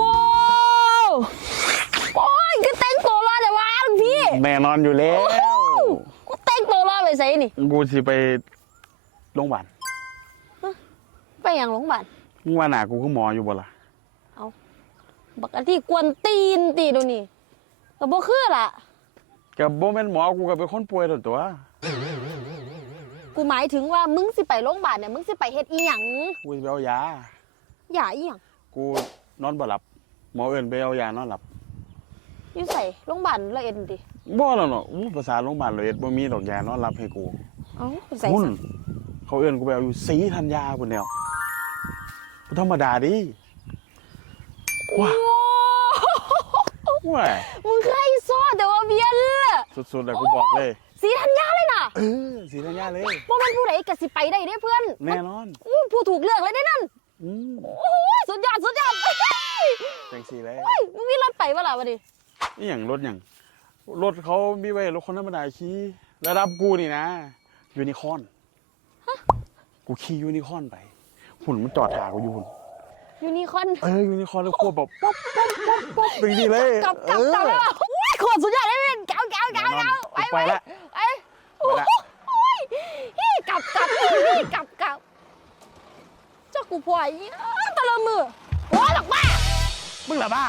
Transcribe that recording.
ว้าวโอ้ยก็เต้นโตรอดแต่ว่าพี่แม่นอนอยู่แล้วกูเต้นโตรอดไปใส่นี่กูสิไปโรงพยาบาลไปอย่างโรงพยาบาลเมื่อวานน่ะกูคือหมออยู่บ่ล่ะเอาบักอันที่กวนตีนตีดูนี่ก็บ่คือล่ะกับโบแม่นหมอกูก็เป็นคนป่วยตัว กูหมายถึงว่ามึงสิไปโรงพยาบาลเนี่ยมึงสิไปเฮ็ดอีหยังกูสิไปเอายา อย่าอีหยังกูนอนบ่หลับ หมอเอิ้นไปเอายานอนหลับอยู่ใส่โรงพยาบาลละเอ็นดิบ่แล้วเนาะอู้ภาษาโรงพยาบาลเลยบ่มีดอกยานอนหลับให้กูเอ้าใส่หุ่นซะเขาเอิ้นกูไปเอาอยู่สีธัญญาพุ่นแนวบ่ธรรมดาดิว้าโอ้ว้ายมึงเคยซ้อแต่ว่าเบียนล่ะสุดๆเลยกูบอกเลยสีธัญญา เลยน่ะเออสีธัญญาเลยบ่แม่นผู้ใดก็สิไปได้เด้เพื่อนแน่นอนอู้ผู้ถูกเลือกเลยได้นั่นอืมโอ้โหสุดยอดสุดยอดเฮ้ยจังสีเลยเฮ้ยมึงมีรถไปบ่ล่ะวะดินี่อย่างรถอย่างรถเขามีไว้รถคนธรรมดาขี่ระดับกูนี่นะ ยูนิคอร์นกูขี่ยูนิคอร์นไป หุ่นมันจอดถากูอยู่หุ่นยูนิคอร์นเออยูนิคอร์นแล้วควบแบบป๊อปป๊อปป๊อปป๊อปตึงดีเลยกลับกลับเออกลับแล้วอุ้ยโคตรสุดยอดเลยเนี่ยเก้าเก้าเก้าแน่นอนเก้าไปไปละไปโอู้พ่อยตะลมือโอ้ยหลักบ้ามึงเหรอบ้า